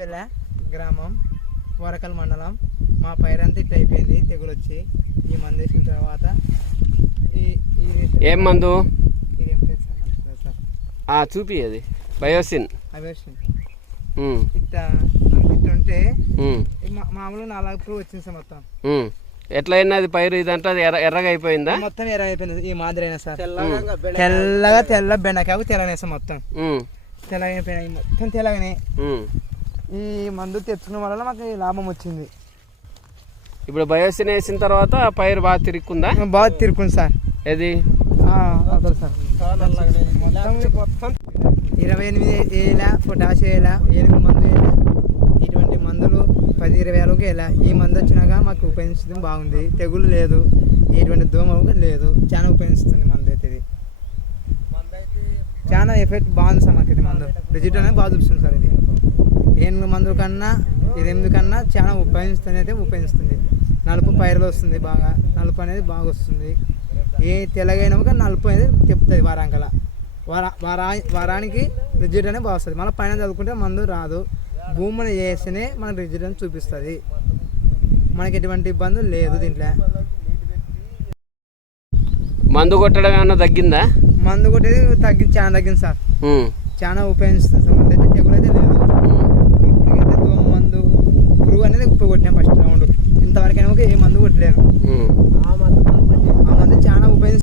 రేగిపల్లె గ్రామం వరకల్ మండలం. మా పైరంతా ఇట్లా అయిపోయింది తెగులు వచ్చి. ఈ మందు వేసిన తర్వాత ఏం మందు ఇదేం సార్ చూపి అది బయోసిన్ అవేషన్ ఇట్లా ఇట్లుంటే మామూలు 4 పురుగు వచ్చింది సార్. మొత్తం ఎట్లా అయినా అది పైరు ఇదంతా ఎర్రగా అయిపోయిందా? మొత్తం ఎర్ర అయిపోయింది. ఈ మాదిరి అయినా సార్ తెల్ల బెండకాయ తెల్లనే సార్. మొత్తం తెల్లగా అయిపోయినాయి, మొత్తం తెల్లగానే. ఈ మందు తెచ్చుకున్న వల్ల మాకు లాభం వచ్చింది. ఇప్పుడు బయోసిన్ వేసిన తర్వాత పైరు బాగా తిరుక్కుందా? బాగా తిరుక్కుంది సార్. ఏది సార్ మొత్తం 28 వేల పొటాష్ వేయాల, 8 మందు వేయాల. ఇటువంటి మందులు 10-20 వేలకు వేయాల. ఈ మందు వచ్చినాక మాకు ఉపయోగిస్తుంది, బాగుంది. తెగులు లేదు, ఎటువంటి దోమ లేదు. చాలా ఉపయోగిస్తుంది మందు అయితే. ఇది చాలా ఎఫెక్ట్ బాగుంది సార్. మాకు ఇది మందు రిజల్ట్ అనేది బాగా చూపిస్తుంది సార్. ఇది 8 మందుల కన్నా 8 కన్నా చాలా ఉపయోగిస్తుంది. నలుపు పైరులో వస్తుంది, బాగా నలుపు అనేది బాగా వస్తుంది. ఏ తెల్లగైనా నలుపు అనేది చెప్తుంది వారాంకల. వారానికి రిజల్ట్ అనేది బాగా వస్తుంది. మళ్ళీ పైన చదువుకుంటే మందు రాదు. భూమిని చేస్తేనే మనకు రిజల్ట్ అని చూపిస్తుంది. మనకి ఎటువంటి ఇబ్బంది లేదు దీంట్లో. మందు కొట్టడం ఏమన్నా తగ్గిందా? మందు కొట్టేది చాలా తగ్గింది సార్. చాలా ఉపయోగిస్తుంది సార్. మందు అయితే తెగులు అయితే లేదు. ఇప్పటికైతే దోమ మందు పురుగు అనేది ఇప్పుడు కొట్టినా ఫస్ట్ రౌండ్. ఇంతవరకు ఏ మందు కొట్టలేను. ఆ మందు చాలా ఉపయోగిస్తుంది.